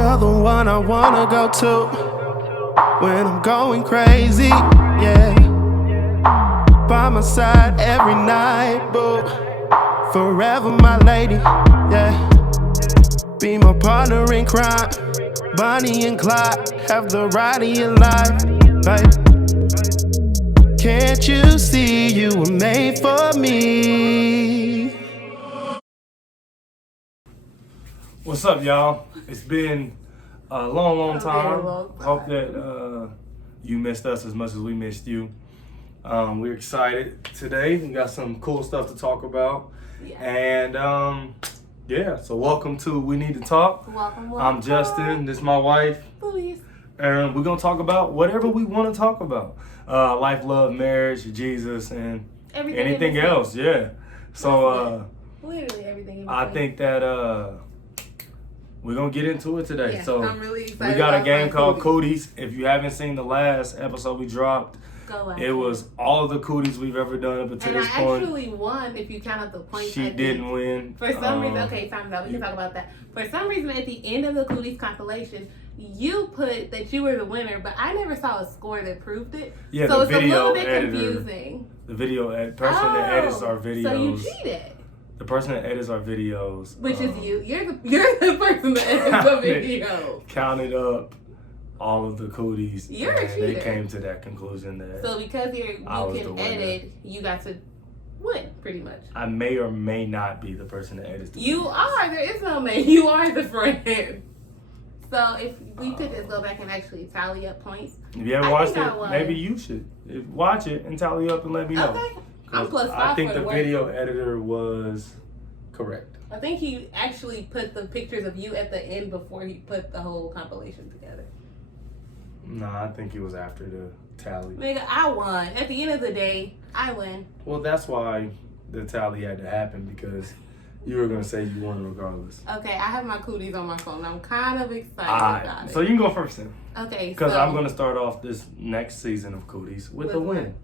You're the one I wanna go to when I'm going crazy, yeah. By my side every night, boo. Forever my lady, yeah. Be my partner in crime, Bonnie and Clyde. Have the ride of your life, babe. Can't you see you were made for me? What's up, y'all? It's been a long time. Hope that you missed us as much as we missed you. We're excited today. We got some cool stuff to talk about. And so welcome to We Need to Talk. Welcome. I'm Justin. This is my wife. Louise. And we're going to talk about whatever we want to talk about. Life, love, marriage, Jesus, and anything else. Yeah. So literally everything. I think that we're going to get into it today. Yeah, so I'm really excited. We got a game called Cooties. If you haven't seen the last episode we dropped, it was all of the cooties we've ever done up until this point. And I actually won if you count up the points. She didn't win. For some reason, okay, time out. We can talk about that. For some reason, at the end of the cooties compilation, you put that you were the winner, but I never saw a score that proved it. Yeah, so the it's video a little bit editor, confusing. The video person that edits our videos. So you cheated. The person that edits our videos, which is you. You're the person that edits the video. Counted up all of the cooties. You're a cheater. They came to that conclusion that. So because you can edit, you got to win, pretty much. I may or may not be the person that edits the You videos. are. There is no man. You are the friend. So if we could just go back and actually tally up points. If you haven't watched it, maybe you should watch it and tally up and let me know. Okay. I'm +5 I think for the video editor was correct. I think he actually put the pictures of you at the end before he put the whole compilation together. No, I think it was after the tally. Nigga, I won. At the end of the day, I win. Well, that's why the tally had to happen, because you were going to say you won regardless. Okay, I have my cooties on my phone. I'm kind of excited about it. So you can go first then. Okay, because I'm going to start off this next season of cooties with a win.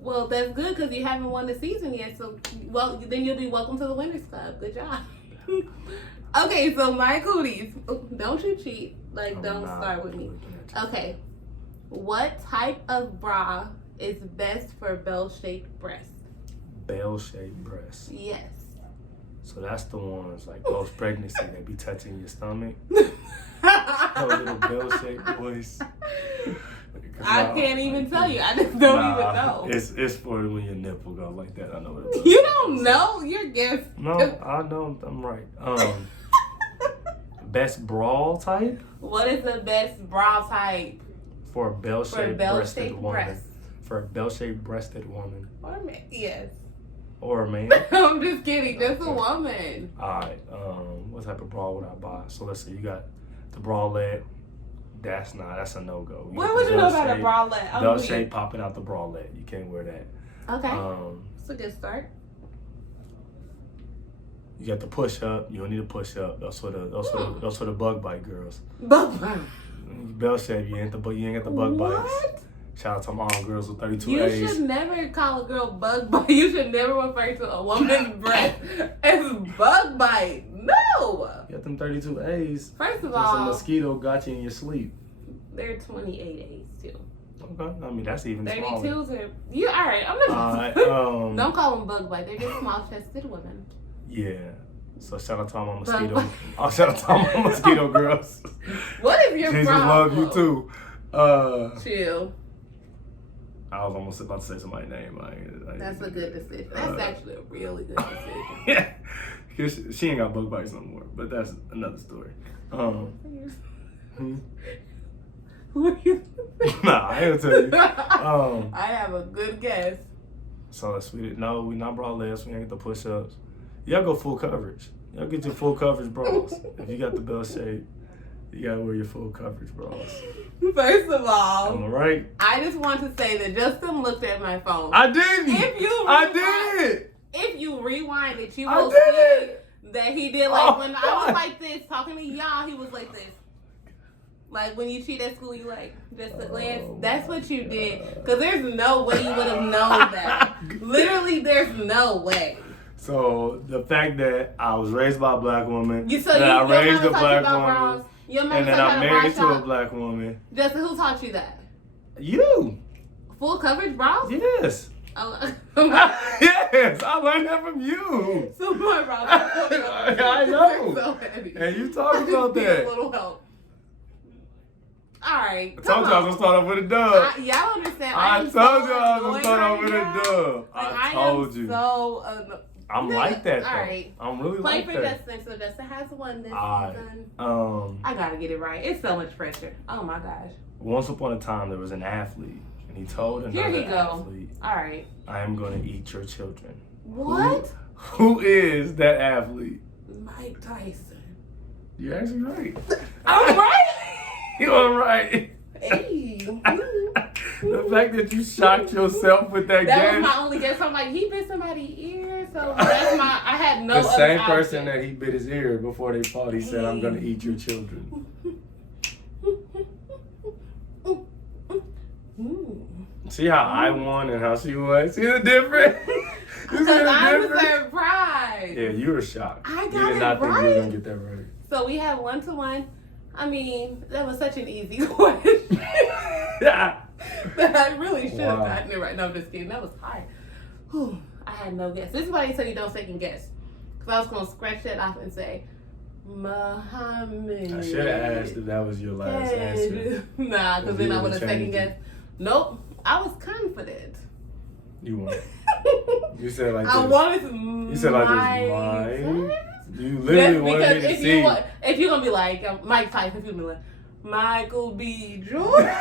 Well, that's good because you haven't won the season yet. So, well, then you'll be welcome to the Winners Club. Good job. Okay, so my cooties. Don't you cheat. Don't start with me. Okay. What type of bra is best for bell-shaped breasts? Bell-shaped breasts? Yes. So that's the ones like post-pregnancy that be touching your stomach. Those little bell-shaped boys. I can't even tell you. I just don't even know. It's for when your nipple goes like that. I know what it is. You don't know? You're guessing. No, I don't. I'm right. Best bra type? What is the best bra type? For a bell-shaped breasted woman. Breast. For a bell-shaped breasted woman. Or a man. Yes. Or a man. I'm just kidding. Just a woman. Alright. What type of bra would I buy? So let's see. You got the bralette. That's a no-go. What would you know about a bralette? Bell shape popping out the bralette. You can't wear that. Okay. It's a good start. You got the push-up. You don't need a push-up. Those for the bug bite girls. Bug bite. Bell shape. You ain't got the bug bites. Shout out to my own girls with 32 A's. You should never call a girl bug bite. You should never refer to a woman's breast as bug bite. No. You got them 32 A's. First of all, a mosquito got you in your sleep. They're 28 A's too. Okay, I mean that's even smaller. 32s are you all right? I'm not. Don't call them bug bite. They're just small-chested women. Yeah. So shout out to all my mosquito. Shout out to all my mosquito girls. What is your Jesus problem? love you too. Chill. I was almost about to say somebody's name. That's a good decision. That's actually a really good decision. Yeah. Cause she ain't got bug bites no more, but that's another story. Who are you? Nah, I ain't gonna tell you. I have a good guess. So we not bralettes. We ain't get the push-ups. Y'all go full coverage. Y'all get your full coverage bras. If you got the bell shape, you gotta wear your full coverage bras. First of all, am I right? I just want to say that Justin looked at my phone. I didn't. I did. If you rewind it, you will see that he did when I was like this talking to y'all, he was like this. Like when you cheat at school, you like just a glance. That's what you did. Because there's no way you would have known that. Literally, there's no way. So the fact that I was raised by a black woman, I raised a black woman. Your mom and then taught I'm you how to married bra to a shop? black woman. Justin, who taught you that? You. Full coverage bras? Yes. Oh, Yes, I learned that from you. so my bras. I know. So heavy. And you talked I just about need that. a little help. All right. I told you I was gonna start off with a dub. Y'all understand? I am told so you I was gonna annoyed start off right with a now. dub. Like, I told you. So I'm like that though. All right. I'm really Play like for that. Justin, so Justin has won this Alright. season. I gotta get it right. It's so much pressure. Oh my gosh. Once upon a time, there was an athlete, and he told another Here he go. athlete, All right. "I am going to eat your children." What? Who is that athlete? Mike Tyson. You're actually right. I'm right. You're right. Hey. The fact that you shocked yourself with that That guess. was my only guess. I'm like, he bit somebody's ear, so that's my. I had no. The other same option. person that he bit his ear before they fought, he said, "I'm going to eat your children." See how I won and how she won? See the difference? You see Because the I was difference? surprised. Yeah, you were shocked. I You got did it not think you were right. going to get that right. So we have 1-1. I mean, that was such an easy question. Yeah. That I really should have Wow. gotten it right. No, I'm just kidding. That was hard. Whew, I had no guess. This is why they tell you don't second guess. Because I was going to scratch that off and say, Muhammad. I should have asked if that was your last answer. Nah, because then You I would would've have second changed it. guessed. Nope. I was confident. You won. You said like this. I wanted to. You said like this. Mine. You literally Yes, wanted because me to if see. if you're gonna be like Mike Tyson, if you're gonna be like Michael B. Jordan.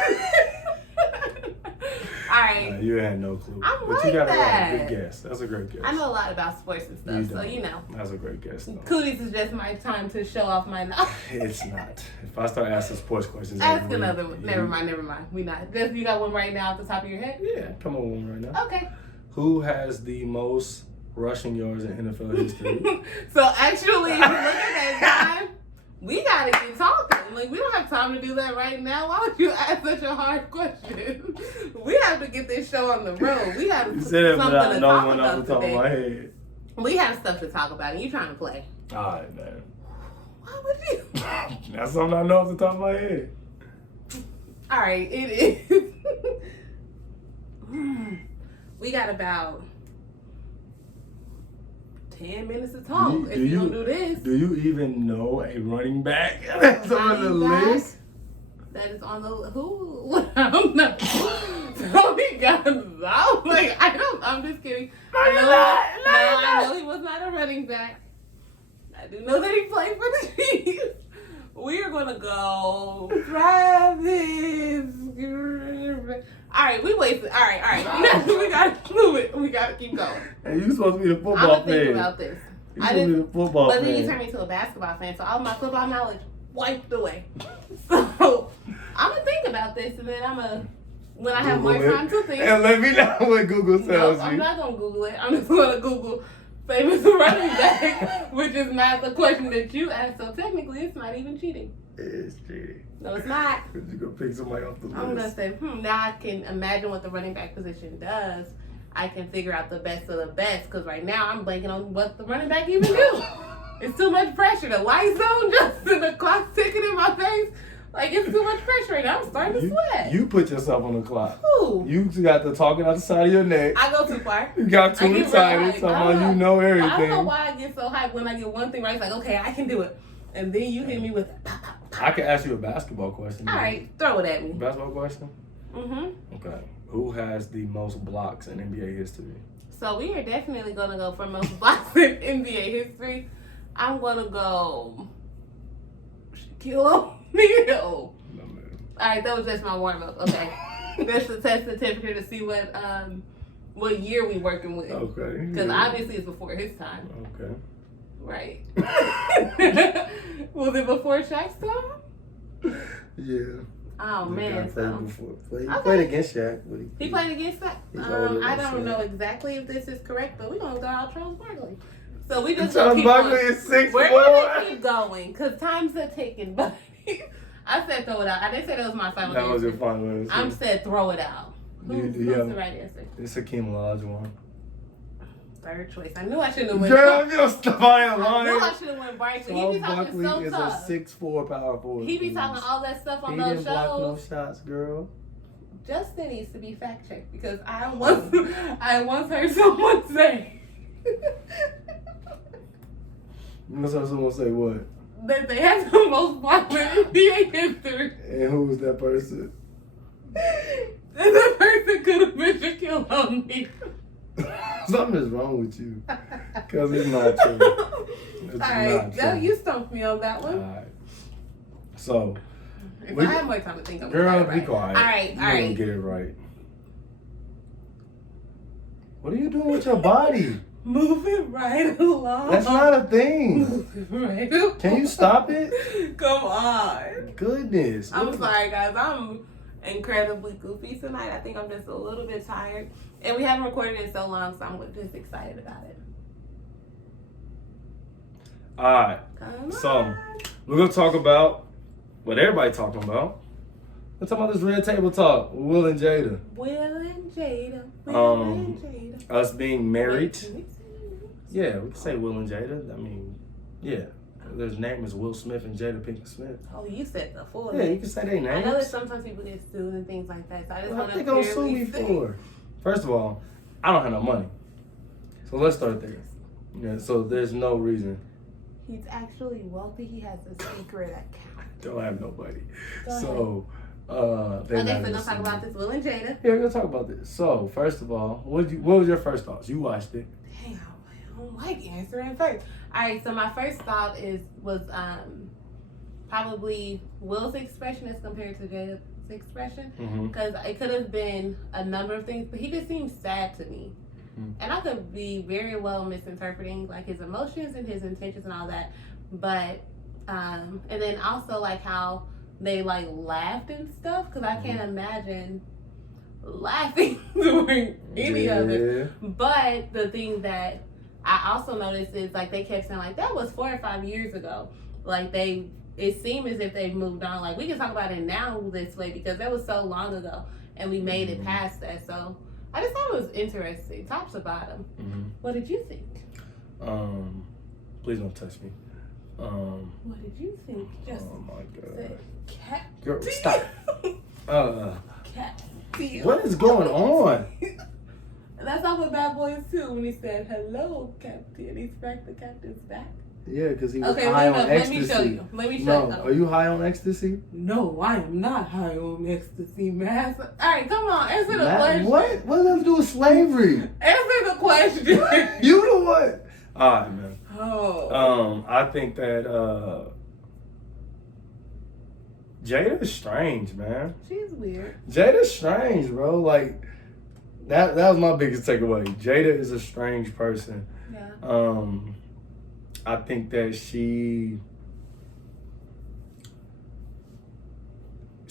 All right. You had no clue. I'm but like you got that. a good guess. That's a great guess. I know a lot about sports and stuff, so don't. you know. That's a great guess, though. Cooties is just my time to show off my knowledge. It's not. If I start asking sports questions, Ask every another week, one. Never mind. We not. Just you got one right now off the top of your head? Yeah, come on one right now. Okay. Who has the most rushing yards in NFL history? So actually, if you look at that time, we gotta get talking. Like, we don't have time to do that right now. Why would you ask such a hard question? We have to get this show on the road. We have You something said it without to no talk one about off the top today. of my head. We have stuff to talk about, and you trying to play. All right, man. Why would you? That's something I know off the top of my head. All right, it is. We got about 10 minutes to talk if you don't do this. Do you even know a running back that's on the list? That is on the who? I'm not. Tony Gonzalez. Like I'm just kidding. I know he was not a running back. I do know that he played for the Chiefs. We are gonna go Travis. All right, we wasted. All right. We gotta move it. We gotta keep going. And you supposed to be the I'm football gonna fan. think about this. You supposed to be the football But fan. then you turned me into a basketball fan, so all my football knowledge wiped away. So I'm gonna think about this, and then when I have more Google it, time to think. and let me know what Google tells Nope, you. I'm not gonna Google it. I'm just gonna Google famous running back, which is not the question that you asked. So technically, it's not even cheating. It's cheating. No, it's not. Cause you gonna pick somebody off the list. I'm gonna say, now I can imagine what the running back position does. I can figure out the best of the best, because right now I'm blanking on what the running back even do. It's too much pressure. The lights on, just the clock ticking in my face. Like, it's too much pressure right now. I'm starting to sweat. You put yourself on the clock. Ooh. You got the talking out the side of your neck. I go too far. You got too I get excited. real hyped. Somehow you know everything. I don't know why I get so hyped when I get one thing right. It's like, okay, I can do it. And then you hit me with pop, pop, pop. I can ask you a basketball question. All right, throw it at me. Basketball question? Mm-hmm. Okay. Who has the most blocks in NBA history? So we are definitely going to go for most blocks in NBA history. I'm going to go Shaquille O'Neal. No, man. All right, that was just my warm-up. Okay. That's to test the temperature to see what year we working with. Okay. Because obviously it's before his time. Okay. Right. Was it before Shaq's time? Yeah. Oh, The man. guy played So. before. He Okay. played against Shaq. But He played against that? He's older I than don't Shaq. know exactly if this is correct, but we're going to go out Charles Barkley. So we just Charles keep Barkley going. is 6'4". We're going to keep going because time's a ticking, but I said throw it out. I didn't say that was my final That was your answer. final answer. I'm said throw it out. Do you Who's have- the right answer? It's Hakeem Olajuwon. third choice. I knew I shouldn't have went. Girl, you're lying. I knew I should have went Barkley. He be talking Barkley so is tough. a 6'4" power forward. He be talking all that stuff on he those didn't block no shows. shots, girl. Justin needs to be fact checked because I once heard someone say Let's have someone say what? that they had the most blocks in NBA history. And who was that person? And the person could have been Shaquille O'Neal. Something is wrong with you. Because it's not true. It's Alright, not true. you stumped me on that one. Alright. So, If I had more time to think, I'm girl, gonna be get it right. quiet. Alright, You're gonna get it right. What are you doing with your body? Moving right along. That's not a thing. Moving right along. Can you stop it? Come on. Goodness. I'm sorry, guys. I'm incredibly goofy tonight. I think I'm just a little bit tired. And we haven't recorded in so long, so I'm just excited about it. Alright, Come so on. we're gonna talk about what everybody talking about. We're talking about this red table talk with Will and Jada. Will and Jada. Will and Jada. Us being married. Wait, Yeah, we can say Will and Jada. I mean, yeah. Their name is Will Smith and Jada Pinkett Smith. Oh, you said the full Yeah, you name. can say their names. I know that sometimes people get sued and things like that, so I just What want they to gonna sue me for? First of all, I don't have no money. So let's start there. Yeah, so there's no reason. He's actually wealthy. He has a secret account. Don't have nobody. Go So, they're Okay, not so gonna let's talk sue about me. this Will and Jada. Yeah, we're gonna talk about this. So, first of all, what was your first thoughts? You watched it. Dang, I don't like answering first. All right, so my first thought was probably Will's expression as compared to Jada's expression, because it could have been a number of things, but he just seemed sad to me. And I could be very well misinterpreting like his emotions and his intentions and all that, but and then also like how they like laughed and stuff, because I can't imagine laughing during any of it. But the thing that I also noticed is like they kept saying like that was 4 or 5 years ago. Like it seemed as if they've moved on. Like we can talk about it now this way because that was so long ago and we made it past that. So I just thought it was interesting, top to bottom. What did you think? Please don't touch me. What did you think? Just Oh my god. cat. Girl, stop. Cat. What is going on? And that's off of Bad Boys too when he said, "Hello, Captain." He cracked the captain's back. Yeah, because he was Okay, high wait, on no, ecstasy. let me show you. Let me show No, you. are you high on ecstasy? No, I am not high on ecstasy, man. All right, come on, answer the question. What? What does that have to do with slavery? Answer the question. You the one. All right, man. Oh. I think that Jada is strange, man. She's weird. Jada's strange, bro. Like that was my biggest takeaway. Jada is a strange person. Yeah. I think that she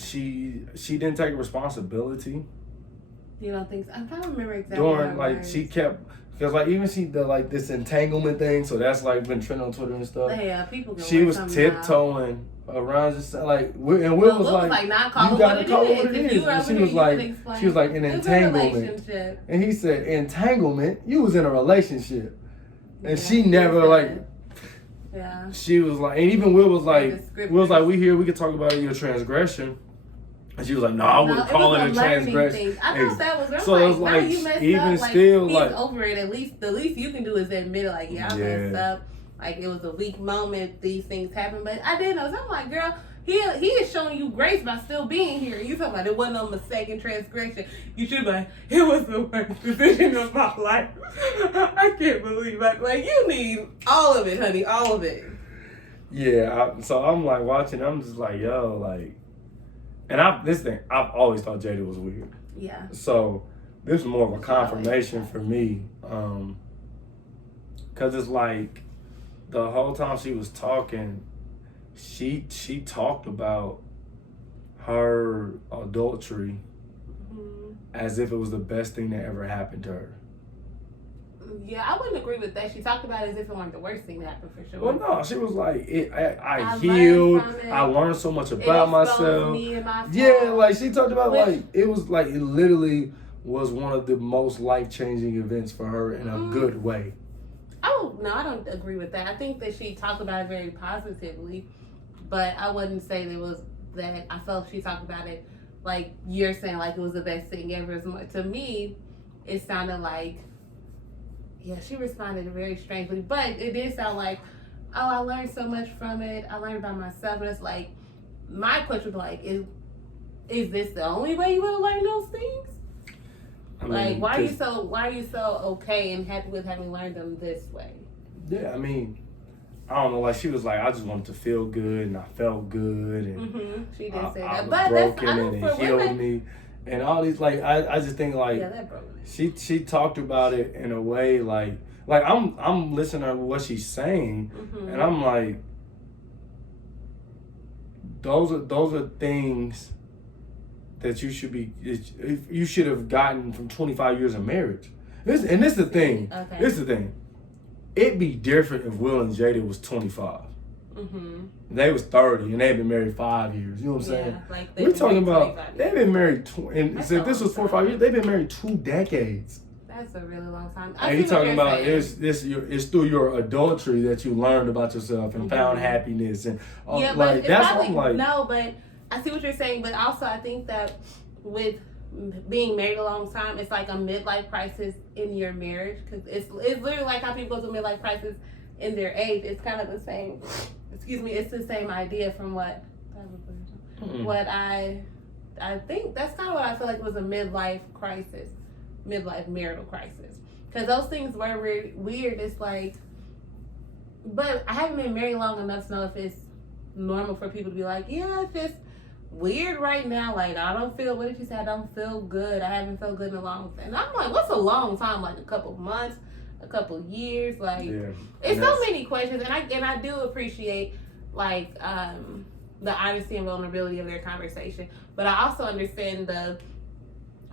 didn't take responsibility You don't think so? I'm trying to remember exactly. during her like words. she kept, because like even she the like this entanglement thing, so that's like been trending on Twitter and stuff. Yeah, people can She work was something out. tiptoeing around, just like, and Will Well, was Will like, not call you it gotta what call it it what is. it If is. you were And over she there, was you like, could explain. she was like an It's a entanglement, relationship. and he said entanglement. You was in a relationship, and Yeah, she never like. Yeah. She was like, and even Will was like, Descriptors. we here, we could talk about your transgression. And she was like, no, I wouldn't it call was it a learning transgression. thing. I thought that was right. So it was Now like, you messed even up, like, still, he's like, over it. At least the least you can do is admit it. Like, yeah, I messed Yeah. up. Like it was a weak moment. These things happen, but I didn't know. So I'm like, girl, he is showing you grace by still being here. You talking about it wasn't on mistake and transgression. You should be like, it was the worst decision of my life. I can't believe it. Like you need all of it, honey, all of it. yeah. So I'm like watching, I'm just like, yo, like, and I've always thought Jada was weird. Yeah. So this is more of a confirmation for me. Cause it's like the whole time she was talking, she talked about her adultery as if it was the best thing that ever happened to her. Yeah, I wouldn't agree with that. She talked about it as if it weren't the worst thing that happened for sure. Well, no, she was like, I learned healed. from it. I learned so much It about exposed myself. me and my Yeah, flaws. like she talked about Which- like it was like it literally was one of the most life-changing events for her in a good way. Oh, no, I don't agree with that. I think that she talked about it very positively, but I wouldn't say that I felt she talked about it like you're saying, like it was the best thing ever. To me, it sounded like, yeah, she responded very strangely, but it did sound like, oh, I learned so much from it. I learned about myself. And it's like, my question was like, is this the only way you want to learn those things? I mean, like, why are you so okay and happy with having learned them this way? Yeah, I mean, I don't know. Like, she was like, I just wanted to feel good, and I felt good, and she did say I that. was But broken, that's, and it healed me, and all these. Like, I just think like that broke me. she talked about it in a way like I'm listening to what she's saying, and I'm like, those are things that you should have gotten from 25 years of marriage. This is the thing. Okay. This is the thing. It'd be different if Will and Jada was 25. They was 30 and they've been married 5 years. You know what I'm saying? Like we're talking about they've been married and so if this was 4 or 5 years, they've been married 2 decades. That's a really long time. And he's talking about it's through your adultery that you learned about yourself and found happiness and yeah, like but that's probably, what I'm like. No, but I see what you're saying. But also, I think that with being married a long time, it's like a midlife crisis in your marriage because it's literally like how people go through midlife crisis in their age. It's kind of the same. Excuse me. It's the same idea from what I think that's kind of what I feel like was a midlife crisis. Midlife marital crisis, because those things were weird. It's like, but I haven't been married long enough to know if it's normal for people to be like, yeah, it's just weird right now. Like, I don't feel, what did you say? I don't feel good. I haven't felt good in a long time. And I'm like, what's a long time? Like a couple months, a couple years? Like, it's so many questions. And I do appreciate like the honesty and vulnerability of their conversation. But I also understand the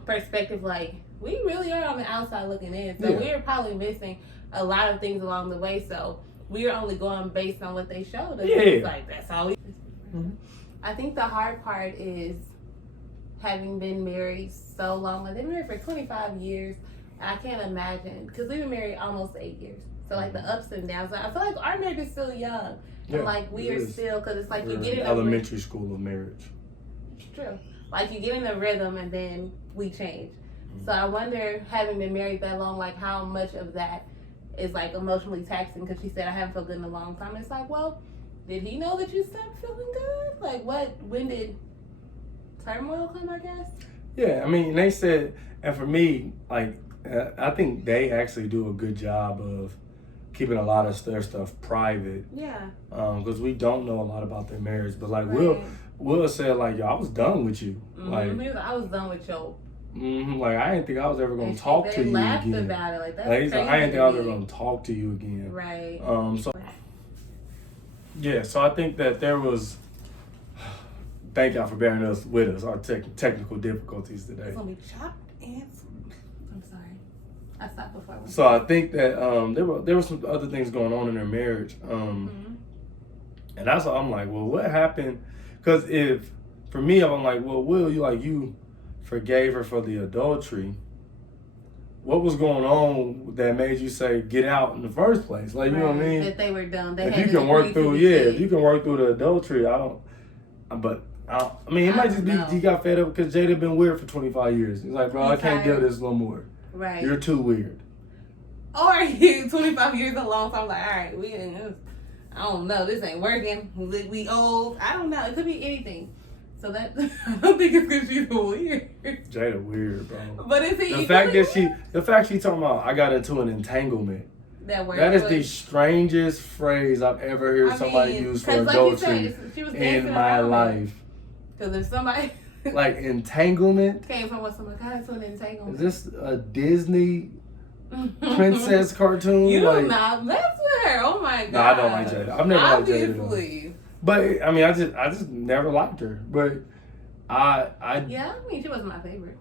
perspective, like, we really are on the outside looking in, so we're probably missing a lot of things along the way. So we're only going based on what they showed us. Yeah. It's like that's all. I think the hard part is having been married so long. Like, they've been married for 25 years. And I can't imagine, because we've been married almost 8 years. So like the ups and downs. I feel like our marriage is still young, and like we are still, because it's like you get in elementary school of marriage. It's true. Like you get in a rhythm and then we change. So I wonder, having been married that long, like how much of that is like emotionally taxing, because she said I haven't felt good in a long time. It's like, well, did he know that you stopped feeling good? Like when did turmoil come, I guess? Yeah, I mean, they said, and for me, like, I think they actually do a good job of keeping a lot of their stuff private. Yeah. Because we don't know a lot about their marriage. But like Will said, like, yo, I was done with you. Like, I was done with your. Like, I didn't think I was ever gonna talk to you again. They laughed about it. Like, that's crazy. I didn't think I was ever gonna talk to you again. Right. So I think that there was. Thank y'all for bearing with us. Our technical difficulties today. It's gonna be chopped and. I'm sorry. I stopped before I went. So I think that there were some other things going on in their marriage. And that's why I'm like, well, what happened? Because for me, I'm like, well, Will, you forgave her for the adultery. What was going on that made you say get out in the first place? Like, you know what I mean? That they were done. If you can work through, if you can work through the adultery, I mean, it might just be he got fed up because Jada been weird for 25 years. He's like, bro, I can't deal with this no more. Right. You're too weird. Or 25 years is a long time. Like, all right, I don't know, this ain't working. We old. I don't know. It could be anything. So that I don't think it's because she's weird. Jada weird, bro. But is it the fact she talking about I got into an entanglement. That is the strangest phrase I've ever heard somebody use for adultery in my life. Because if somebody like entanglement came from somebody got into an entanglement. Is this a Disney princess cartoon? You do not mess with her. Oh my god. No, I don't like Jada. I've never liked Jada. Obviously. But I mean, I just never liked her. But I mean, she wasn't my favorite.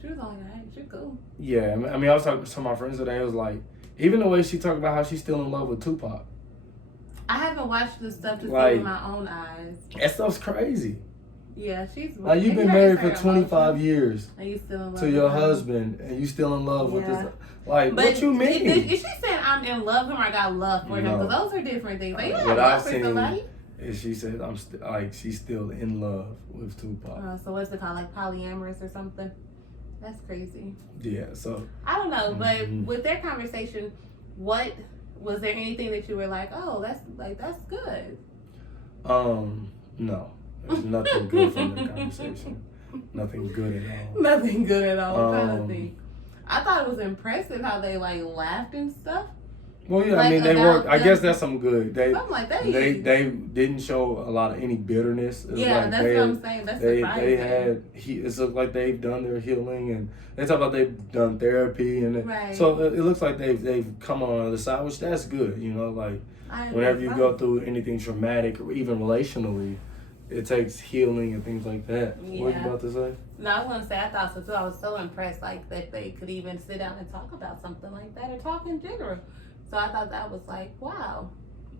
She was only nice. She was cool. Yeah, I mean, I was talking to some of my friends today. It was like, even the way she talked about how she's still in love with Tupac. I haven't watched this stuff to see with my own eyes. That stuff's crazy. Yeah, she's Like, you've been married for 25 years and you still in love to your husband, and you still in love with this. Like, but what you mean? Is she saying I'm in love with him or I got love for him? Because those are different things. Like, you have what love I've for seen somebody. is she said she's still in love with Tupac. So what's it called? Like polyamorous or something? That's crazy. Yeah, so I don't know, but with their conversation, was there anything that you were like, oh, that's good? No. There's nothing good from that conversation. Nothing good at all. Nothing good at all. I'm trying to think. I thought it was impressive how they like laughed and stuff. Well, yeah, like, I mean, they worked. I guess that's some good. They didn't show a lot of any bitterness. It's yeah, like that's what I'm saying. That's surprising. It looks like they've done their healing, and they talk about they've done therapy, and right. So it looks like they've come on the other side, which that's good. You know, like whenever you go through anything traumatic or even relationally, it takes healing and things like that. Yeah. What are you about to say? No, I was going to say, I thought so too. I was so impressed, like, that they could even sit down and talk about something like that or talk in general. So I thought that was like, wow.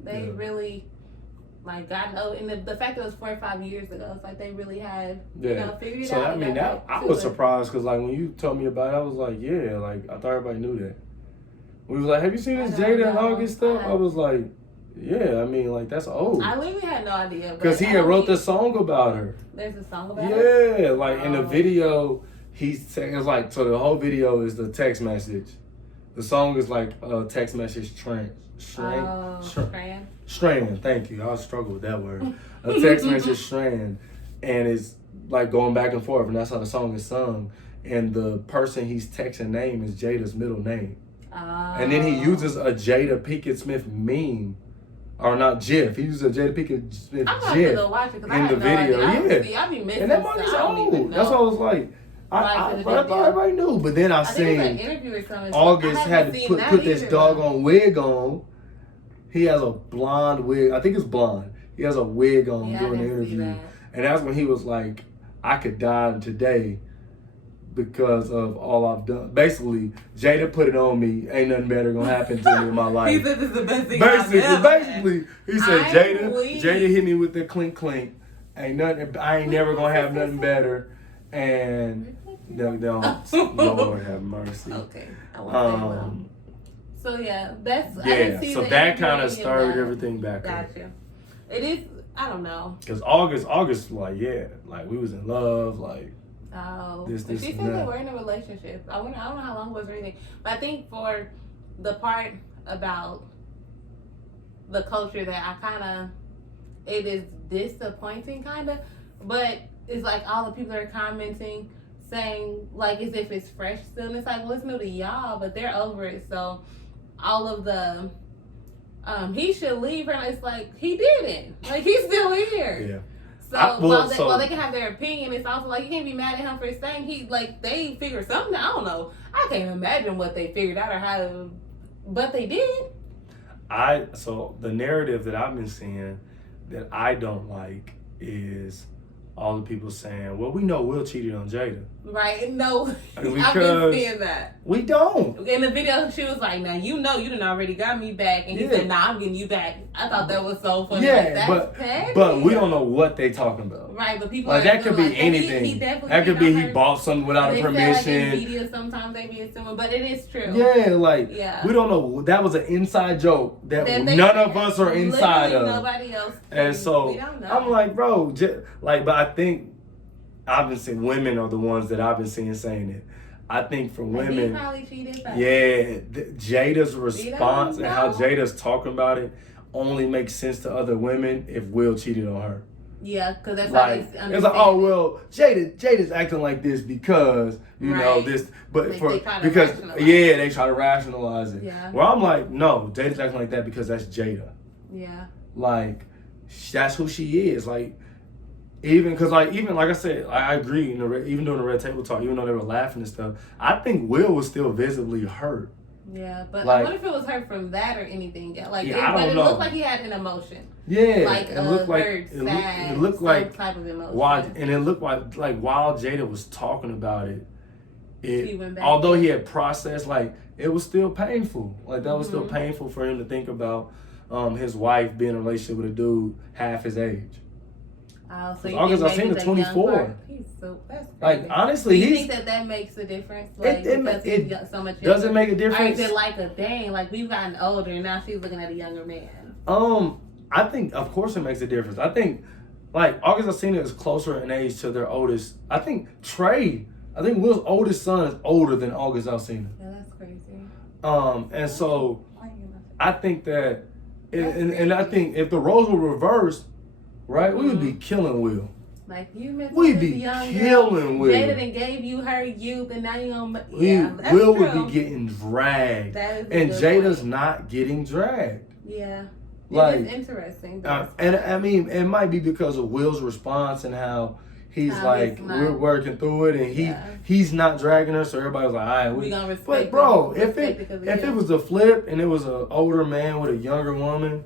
They really, like, gotten over. And the fact that it was 4 or 5 years ago, it's like they really had, figured it out. So, I mean, I was surprised because, like, when you told me about it, I was like, yeah, like, I thought everybody knew that. We was like, have you seen this Jada and August stuff? I was like, yeah, I mean, like, that's old. I literally had no idea. Because he had wrote the song about her. There's a song about her? Yeah, like, in the video, it's like, so the whole video is the text message. The song is like a text message strand, thank you. I struggle with that word. A text message strand. And it's like going back and forth, and that's how the song is sung. And the person he's texting name is Jada's middle name. And then he uses a Jada Pinkett Smith meme. Or not GIF. He uses a Jada Pinkett Smith GIF in the video. I be missing. And that money's old. That's why I was like, I thought everybody knew. But then I seen an interview or something. August had to put this doggone wig on. He has a blonde wig. I think it's blonde. He has a wig on during the interview. And that's when he was like, I could die today because of all I've done. Basically, Jada put it on me. Ain't nothing better gonna happen to me in my life. He said this is the best thing Basically, he said, Jada hit me with the clink clink. I ain't never gonna have nothing better. And don't Lord have mercy. Okay. I won't say so yeah, that's so that kind of stirred everything back up. Gotcha. It is. I don't know. Because August, like we was in love, like. Oh, she said they were in a relationship. I don't know how long it was or anything, but I think for the part about the culture that it is disappointing but it's like all the people are commenting saying like as if it's fresh still, and it's like, well, it's new to y'all, but they're over it. So all of the he should leave her, and it's like he didn't, like he's still here. Yeah. So while they can have their opinion, it's also like you can't be mad at him for saying they figured something. I don't know. I can't imagine what they figured out or but they did. So the narrative that I've been seeing that I don't like is all the people saying, well, we know Will cheated on Jada. Right. No, I've been seeing that. We don't. In the video, she was like, now you done already got me back. And he said, nah, I'm getting you back. I thought that was so funny. Yeah, like, but we don't know what they talking about. Right, but people that could be anything. He definitely that could be he bought something without a permission. Like in media, sometimes they be assuming, but it is true. Yeah, we don't know. That was an inside joke that none of us are inside of. Nobody else. And so we don't know. I'm like, bro, but I think I've been seeing women are the ones that I've been seeing saying it. I think for women, he probably cheated. Jada's response and how Jada's talking about it only makes sense to other women if Will cheated on her. Yeah, because that's how they understand. It's like, oh well, Jada's acting like this because you know this, but they try to rationalize it. Yeah. Well, I'm like, no, Jada's acting like that because that's Jada. Yeah. Like, that's who she is. Like. Even like I said, I agree. Even during the Red Table Talk, even though they were laughing and stuff, I think Will was still visibly hurt. Yeah, but I wonder if it was hurt from that or anything. Like, I don't know. It looked like he had an emotion. Yeah, like it looked like sad, it looked like type of emotion. And it looked like while Jada was talking about it, although he had processed, like it was still painful. Like that was still painful for him to think about his wife being in a relationship with a dude half his age. Oh, so you August think maybe Alsina the 24. young part- He's so that's crazy. Like, honestly, do you he's... think that makes a difference? Like, because it he's so much doesn't younger? make a Or difference. is it like a dang, like we've gotten older and now she's looking at a younger man? I think, of course, it makes a difference. I think, like, August Alsina is closer in age to their oldest. I think Will's oldest son is older than August Alsina. Yeah, that's crazy. And so I think that, and I think if the roles were reversed, right, we would be killing Will. Like you met We'd this be young killing girl, Will. Jada done gave you her youth, and now you gonna that's Will true. would be getting dragged, That is a and good Jada's point. not getting dragged. Yeah, Like, it's interesting. And I mean, it might be because of Will's response and how he's like, we're working through it, and he's not dragging her, so everybody's like, all right, we gonna respect. but bro, if it it was a flip and it was an older man with a younger woman,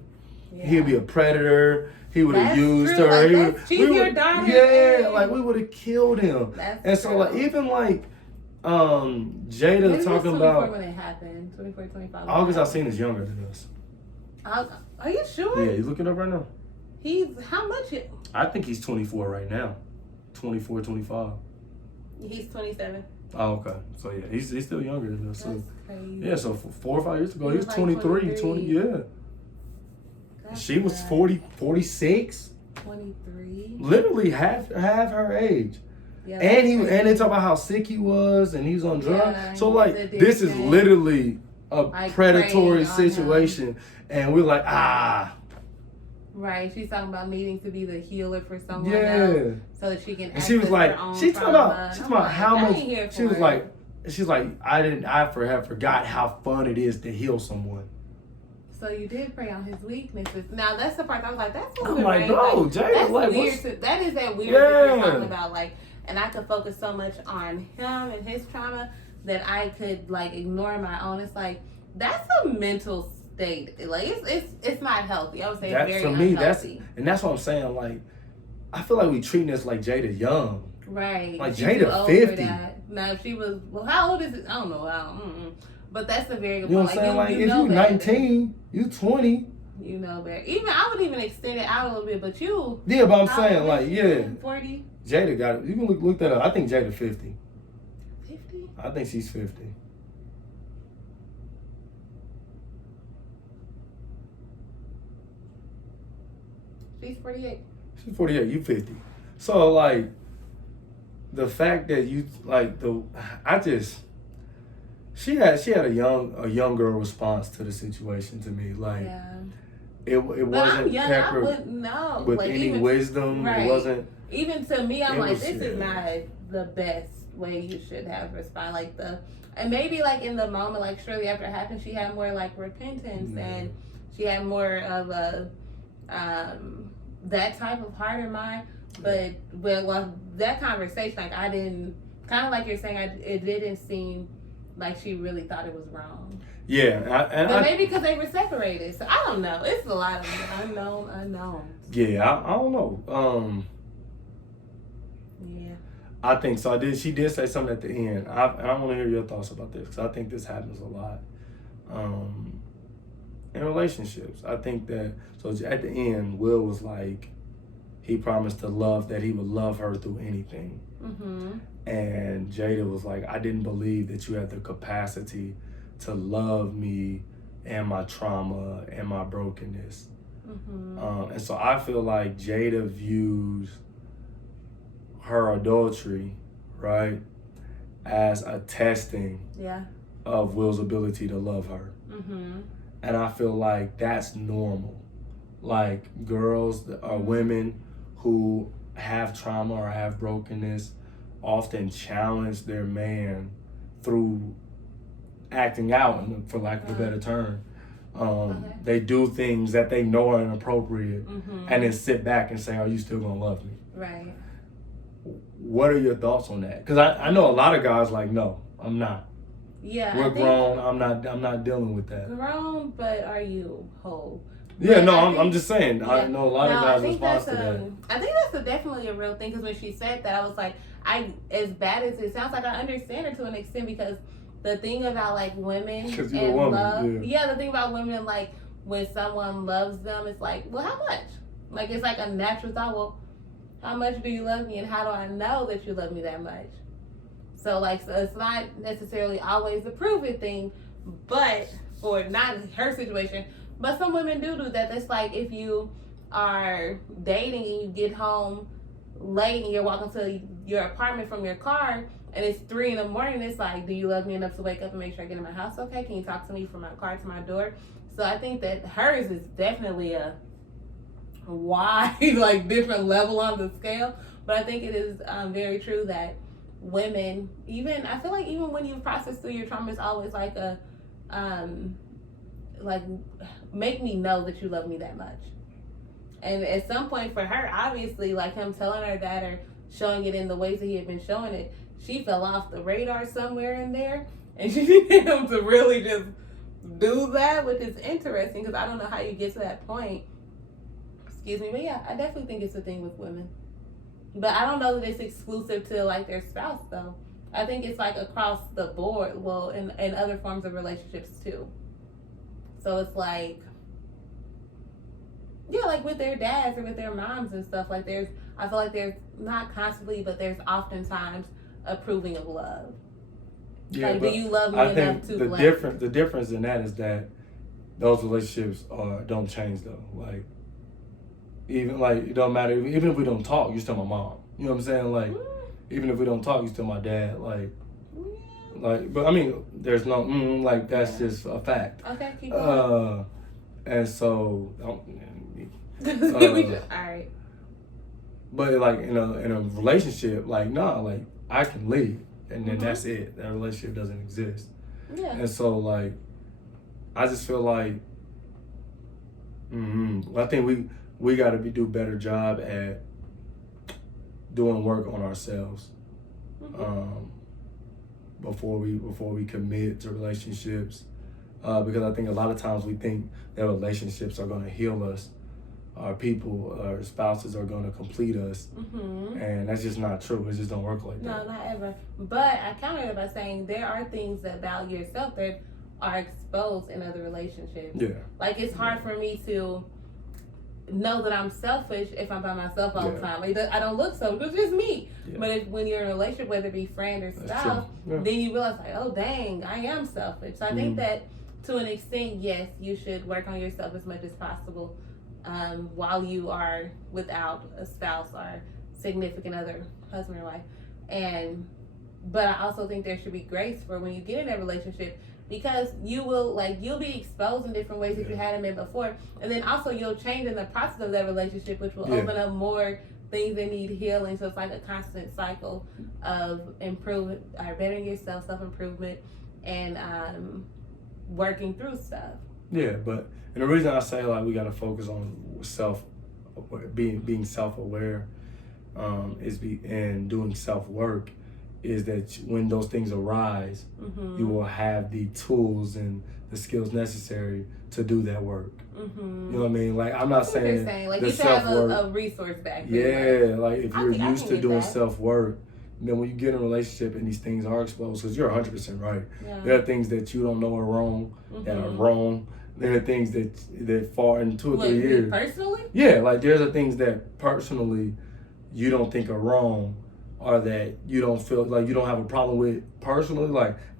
he'd be a predator. He would have used true. her. Like, she's your daughter. Yeah, like we would have killed him. That's and so true. like even like Jada Maybe talking 24 about when it happened. 24, 25. August Alsina's younger than us. Are you sure? Yeah, you looking up right now. He's how much? I think he's 24 right now. 24, 25. He's 27. Oh, okay. So yeah, he's still younger than us. So That's crazy. yeah, so 4 or 5 years ago, he was like 23, 20, yeah. That's She was bad. 40, 46. 23. Literally half her age. Yeah, And they talk about how sick he was and he was on drugs. Yeah, So he like was this is addicted. literally a Like, predatory preying on him. situation. And we're like, Right. She's talking about needing to be the healer for someone yeah. else so that she can. And she was access like, her own she's talking trauma. about how I much ain't here she for was it. like, I forgot how fun it is to heal someone. So you did prey on his weaknesses. Now that's the part I was like, that's a I'm little like, right? bro, Like, Jada, that's like, weird. what's- That is that weird Yeah. that you're talking about. Like, and I could focus so much on him and his trauma that I could like ignore my own. It's like that's a mental state. Like it's not healthy. I would say That's it's very for me. unhealthy. That's what I'm saying. Like, I feel like we treating this like Jada young. Right. Like, She's Jada too old 50. For that. Now if she was how old is it? I don't know. But that's a very good You know point. what I'm saying? Like, you if know you better. 19, you 20. You know better. Even I would even extend it out a little bit, but you. Yeah, but I'm how saying, old like, is yeah, she? 40? Jada got it. You can look that up. I think Jada 50. 50? I think she's 50. She's 48. She's 48. You 50. So like, the fact that you like she had a young girl response to the situation to me. Like, Yeah. it But I'm wasn't young. I peppered wouldn't know. with Like, any even, wisdom. right. It wasn't. Even to me, I'm It like, was- this is not the best way you should have responded. Like and maybe like in the moment, like shortly after it happened, she had more like repentance and she had more of a that type of heart in mind. But well, that conversation, like I didn't, kind of like you're saying, it didn't seem like she really thought it was wrong. Yeah, But maybe because they were separated. So I don't know. It's a lot of unknowns. Yeah, I don't know. Yeah. I think so. She did say something at the end. And I want to hear your thoughts about this because I think this happens a lot in relationships. I think that so at the end, Will was like, he promised to love that he would love her through anything, and Jada was like, I didn't believe that you had the capacity to love me and my trauma and my brokenness. And so I feel like Jada views her adultery, right, as a testing of Will's ability to love her. And I feel like that's normal. Like, girls or women who have trauma or have brokenness often challenge their man through acting out, for lack of a better term. They do things that they know are inappropriate and then sit back and say, are you still gonna love me? Right. What are your thoughts on that? Because I know a lot of guys like, no, I'm not. Yeah. We're grown. I'm not dealing with that. Grown, but are you whole? Yeah, But no, I I'm just saying. I know a lot of guys respond to that. I think that's definitely a real thing because when she said that, I was like, as bad as it sounds, like I understand her to an extent because the thing about like women 'Cause and you're a woman, love, yeah. the thing about women, like when someone loves them, it's like, well, how much? Like it's like a natural thought. Well, How much do you love me, and how do I know that you love me that much? So it's not necessarily always a prove it thing, but for not her situation, but some women do that. That's like if you are dating and you get home late and you're walking to your apartment from your car and it's 3 a.m. It's like, do you love me enough to wake up and make sure I get in my house okay? Can you talk to me from my car to my door? So I think that hers is definitely a wide, different level on the scale. But I think it is very true that women, I feel like even when you process through your trauma, it's always like a, make me know that you love me that much. And at some point for her, obviously, him telling her that or showing it in the ways that he had been showing it, she fell off the radar somewhere in there. And she needed him to really just do that, which is interesting because I don't know how you get to that point. Excuse me. But yeah, I definitely think it's a thing with women. But I don't know that it's exclusive to their spouse though. I think it's across the board. Well, in other forms of relationships too. So it's with their dads or with their moms and stuff. I feel like there's not constantly, but there's oftentimes approving of love. Yeah, do you love me enough to the difference in that is that those relationships don't change though. Even it don't matter. Even if we don't talk, you still my mom. You know what I'm saying? Even if we don't talk, you still my dad. But I mean, there's no that's just a fact. Okay, keep going. And so, all right. But in a relationship, I can leave, and then that's it. That relationship doesn't exist. Yeah. And so I just feel I think we got to do a better job at doing work on ourselves before we commit to relationships, because I think a lot of times we think that relationships are going to heal us, our people, our spouses are going to complete us, and that's just not true. It just don't work like that. No, not ever. But I countered it by saying there are things about yourself that are exposed in other relationships. Yeah. It's hard for me to know that I'm selfish if I'm by myself all the time. I don't look selfish. It's just me. Yeah. But when you're in a relationship, whether it be friend or spouse, then you realize oh dang, I am selfish. So I think that to an extent, yes, you should work on yourself as much as possible while you are without a spouse or significant other, husband or wife. But I also think there should be grace for when you get in that relationship, because you will you'll be exposed in different ways that you hadn't been before, and then also you'll change in the process of that relationship, which will open up more things that need healing. So it's a constant cycle of improvement, or bettering yourself, self-improvement, and working through stuff. Yeah, but and the reason I say we got to focus on being self-aware and doing self-work is that when those things arise, you will have the tools and the skills necessary to do that work. You know what I mean? I'm not saying you should have a resource back there. Yeah, if you're used to doing self-work, then when you get in a relationship and these things are exposed, because you're 100% right. Yeah. There are things that you don't know are wrong, that are wrong. There are things that fall in 2 or 3 years. Personally? Yeah, there's the things that personally you don't think are wrong, or that you don't feel you don't have a problem with personally.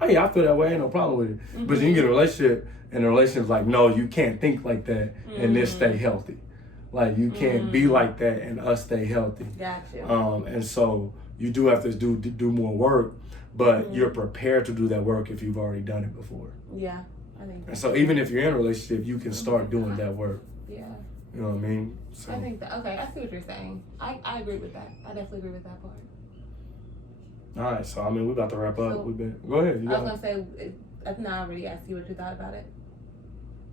I feel that way, ain't no problem with it. But then you get a relationship, and the relationship's no, you can't think like that and then stay healthy. You can't be like that and us stay healthy. Gotcha. And so you do have to do more work, but you're prepared to do that work if you've already done it before. Yeah, I think. And so even if you're in a relationship, you can start doing that work. Yeah. You know what I mean? So I think that. Okay, I see what you're saying. I agree with that. I definitely agree with that part. All right, so we're about to wrap up. So, Go ahead. I was gonna say, I already asked you what you thought about it.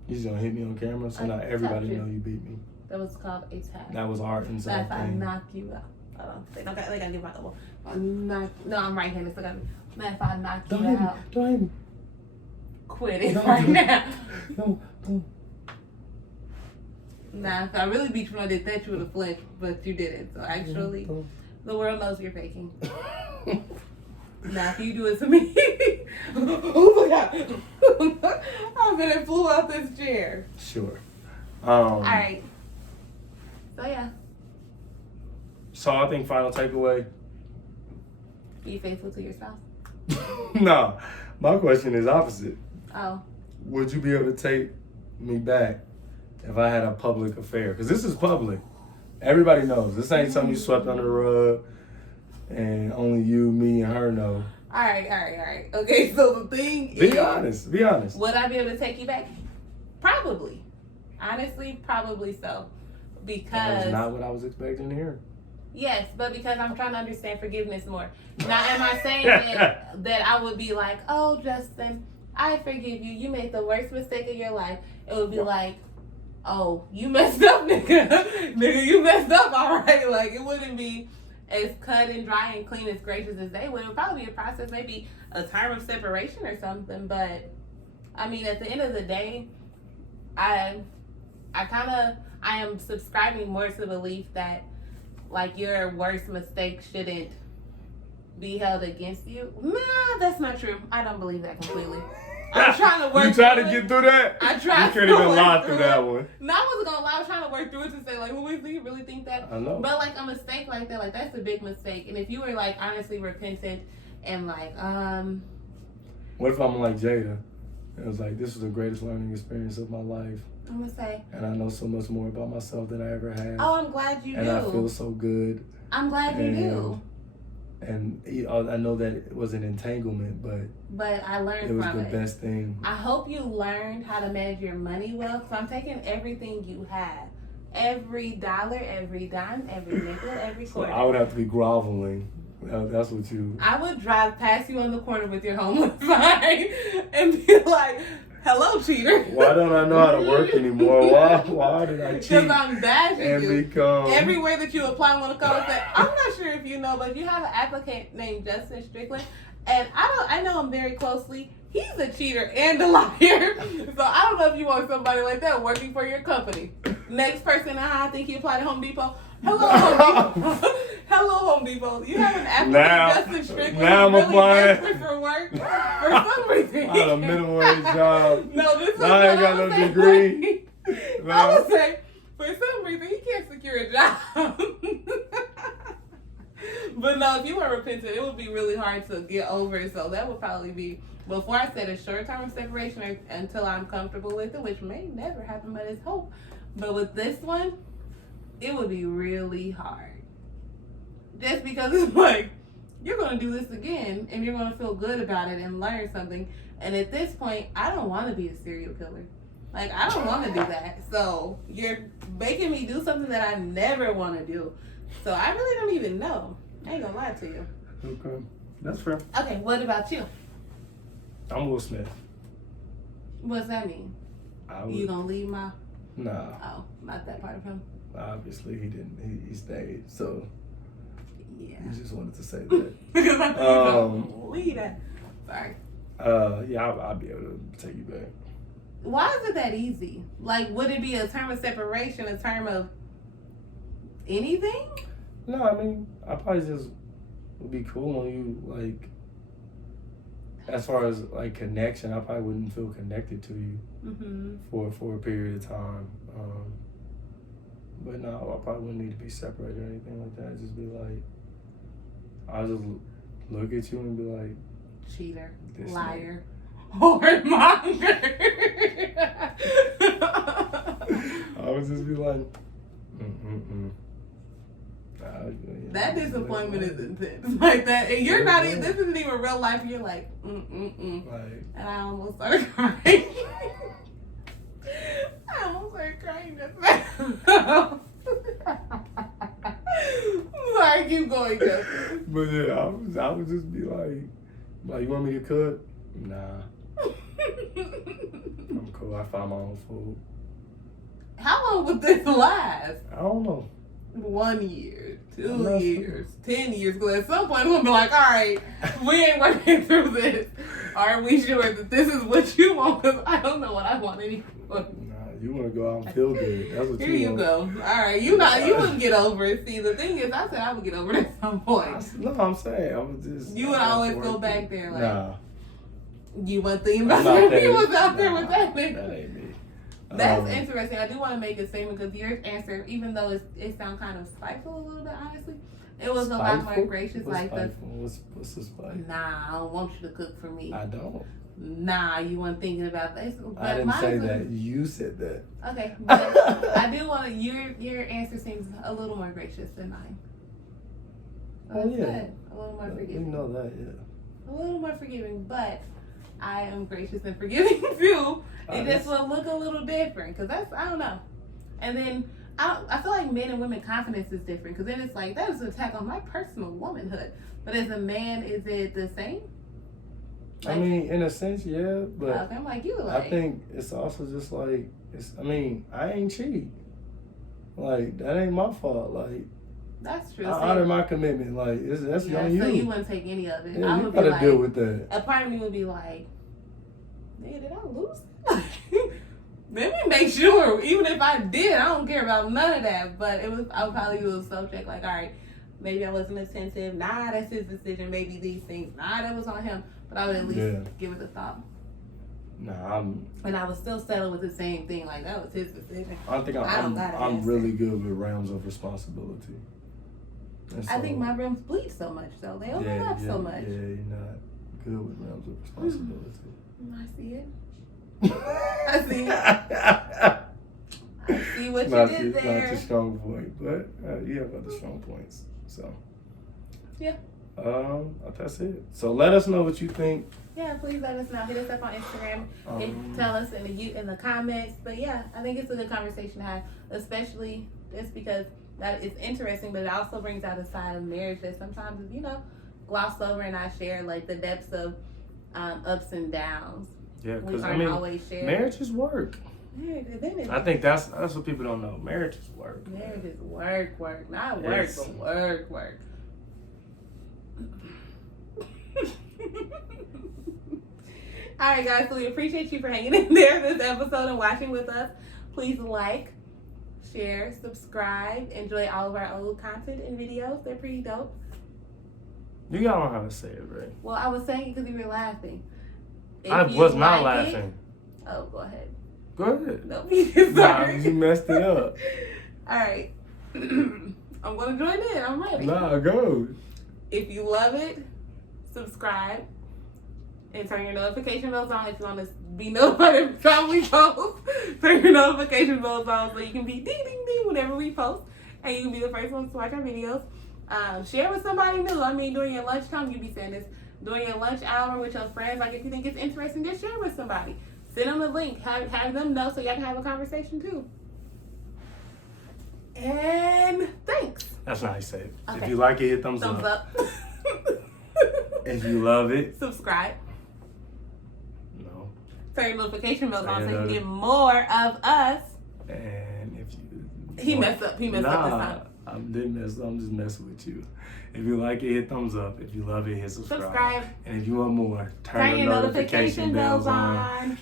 You just gonna hit me on camera, so now everybody know you beat me. That was called a tap. That was art and something. If I knock you out, they gotta give my elbow. No, I'm right-handed, so if I knock you out, don't hit me. Quit it right now. No. Nah, if I really beat you when I did that, you would have flinched, but you didn't. So actually, the world knows you're faking. Now, if you do it to me, oh my God, I'm gonna flew out this chair. Sure. All right. So yeah. So I think final takeaway. Be faithful to your spouse. No, my question is opposite. Oh. Would you be able to take me back if I had a public affair? Because this is public. Everybody knows. This ain't something you swept under the rug and only you, me, and her know. All right. Okay, so the thing is... Be honest. Would I be able to take you back? Probably. Honestly, probably so. Because... That's not what I was expecting to hear. Yes, but because I'm trying to understand forgiveness more. Now, am I saying that I would be like, oh, Justin, I forgive you. You made the worst mistake of your life. It would be like, oh, you messed up, nigga. Nigga, you messed up, all right? Like, it wouldn't be as cut and dry and clean as gracious as they would. It would probably be a process, maybe a term of separation or something. But, I mean, at the end of the day, I am subscribing more to the belief that, like, your worst mistake shouldn't be held against you. Nah, that's not true. I don't believe that completely. I'm trying to work. You trying to get through that? I tried. You can't even lie through that one. No, I wasn't gonna lie. I was trying to work through it to say, like, Louis, do you really think that? I know. But like a mistake like that, like that's a big mistake. And if you were like honestly repentant and like, what if I'm like Jada? It was like, this was the greatest learning experience of my life. I'm gonna say, and I know so much more about myself than I ever had. oh, I'm glad you do. And I feel so good. I'm glad you do. And I know that it was an entanglement, but I learned it was from the best thing. I hope you learned how to manage your money well. So I'm taking everything you have, every dollar, every dime, every nickel, every quarter. So I would have to be groveling. That's what you. I would drive past you on the corner with your homeless sign and be like, hello, cheater. Why don't I know how to work anymore? Why did I cheat? Because I'm bashing and you. Become... Everywhere that you apply, I want to call and say, I'm not sure if you know, but you have an applicant named Justin Strickland, and I know him very closely. He's a cheater and a liar. So I don't know if you want somebody like that working for your company. Next person, I think he applied at Home Depot. Hello, Home Depot. Hello, Home Depot. You have an applicant, Justin Strickland. Now I'm really applying desperate for work. For some reason. I had a minimum wage job. No, this is I ain't got no degree. No. I would say, for some reason, he can't secure a job. But no, if you were repentant, it would be really hard to get over it. So that would probably be, before I said a short term separation or until I'm comfortable with it, which may never happen, but it's hope. But with this one, it would be really hard. Just because it's like, you're going to do this again and you're going to feel good about it and learn something. And at this point, I don't want to be a serial killer. Like, I don't want to do that. So you're making me do something that I never want to do. So I really don't even know. I ain't going to lie to you. Okay. That's fair. Okay, what about you? I'm Will Smith. What's that mean? You going to leave my... Nah. Oh, not that part of him? Obviously, he didn't. He stayed. So... Yeah. You just wanted to say that. Because I thought leave that. Sorry. Yeah, I'll be able to take you back. Why is it that easy? Like, would it be a term of separation, a term of anything? No, I mean, I probably just would be cool on you, like, as far as, like, connection, I probably wouldn't feel connected to you for a period of time. But no, I probably wouldn't need to be separated or anything like that. It'd just be like, I'll just look at you and be like, cheater, liar, whoremonger. I would just be like, That disappointment is intense. Like that, and you're not even. This isn't even real life. You're like, Like, and I almost started crying. I almost started crying just now. Sorry, keep going, Justin. But yeah, I would just be like, you want me to cook? Nah. I'm cool. I find my own food. How long would this last? I don't know. 1 year, 2 years, 10 years. Because at some point, I'm going to be like, all right, we ain't working through this. Are we sure that this is what you want? Because I don't know what I want anymore. Nah, you want to go out and feel good. That's what Here you you want. go. All right, you wouldn't get over it. See, the thing is, I said I would get over it at some point. No, I'm saying I would just. You would always go back there, like. Nah. You weren't thinking about it. He was out there with that nigga. That ain't me. That's interesting. I do want to make a statement because your answer, even though it sounds kind of spiteful a little bit, honestly, it was a lot more gracious. What's like spiteful? What's the spite? Nah, I don't want you to cook for me. I don't. Nah, you weren't thinking about this. I didn't say that. You said that. Okay, but I do want to. Your answer seems a little more gracious than mine. So Oh yeah, good. A little more forgiving. We know that, yeah. A little more forgiving, but I am gracious and forgiving too. It just will look a little different because that's, I don't know. And then I feel like men and women confidence is different because then it's like that is an attack on my personal womanhood. But as a man, is it the same? Like, I mean, in a sense, yeah, but okay, I'm like you. Like, I think it's also just like I ain't cheat. Like that ain't my fault. Like that's true. I honor my commitment. Like that's on you. So you wouldn't take any of it. Yeah, I you would gotta be like, deal with that. A part of me would be like, nigga, did I lose? Let me make sure. Even if I did, I don't care about none of that. But I would probably do a self check. Like, all right, maybe I wasn't attentive. Nah, that's his decision. Maybe these things. Nah, that was on him. But I would at least give it a thought. Nah, and I would still settle with the same thing. Like that was his decision. I think I'm really good with realms of responsibility. So, I think my realms bleed so much, though. They overlap so much. Yeah, you're not good with realms of responsibility. I see it. I see it. I see what you did there. Not your strong point, but you have other strong points. So yeah. That's it. So let us know what you think. Yeah, please let us know. Hit us up on Instagram and tell us in the comments. But yeah, I think it's a good conversation to have, especially just because that it's interesting, but it also brings out a side of marriage that sometimes is, glossed over and I share like the depths of ups and downs. Yeah, because always share. Marriage is work. I think that's what people don't know. Marriage is work. Marriage is work, not work, but work. All right, guys. So we appreciate you for hanging in there this episode and watching with us. Please like, share, subscribe, enjoy all of our old content and videos. They're pretty dope. You gotta know how to say it, right? Well, I was saying it because you were laughing. I was not laughing. Go ahead. Go ahead. No, sorry. Nah, you messed it up. All right. I'm gonna join in. I'm ready. Nah, go. If you love it, subscribe and turn your notification bells on if you want to be notified every time we post. Turn your notification bells on so you can be ding ding ding whenever we post, and you can be the first ones to watch our videos. Share with somebody new. I mean, during your lunchtime, you be saying this. During your lunch hour with your friends, like if you think it's interesting, just share with somebody. Send them a link. Have them know so y'all can have a conversation too. And thanks. That's not how you say it. Okay. If you like it, hit thumbs up. If you love it, subscribe. No. Turn your notification bells on so you can get more of us. And if you... He messed up this time. I didn't mess up. I'm just messing with you. If you like it, hit thumbs up. If you love it, hit subscribe. And if you want more, turn your notification bells on.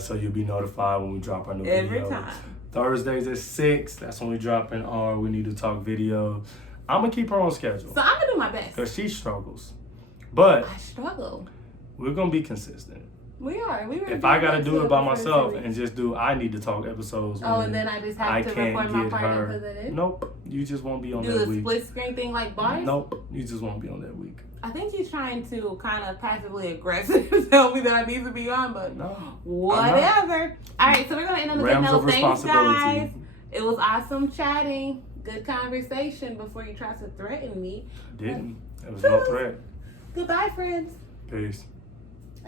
So you'll be notified when we drop our new videos. Every time. Thursdays at 6. That's when we drop in our We Need to Talk video. I'm going to keep her on schedule. So I'm going to do my best. Because she struggles. But I struggle. We're going to be consistent. We are. If I got to do it by myself and just do I Need to Talk episodes. And then I just have to record my part and put it in? Nope. You just won't be on that week. Do the split screen thing like bars? Nope. You just won't be on that week. I think he's trying to kind of passively aggressive tell me that I need to be on, but no, whatever. All right, so we're going to end on the good note. Thanks, guys. It was awesome chatting. Good conversation before you try to threaten me. I didn't. It was no threat. Goodbye, friends. Peace.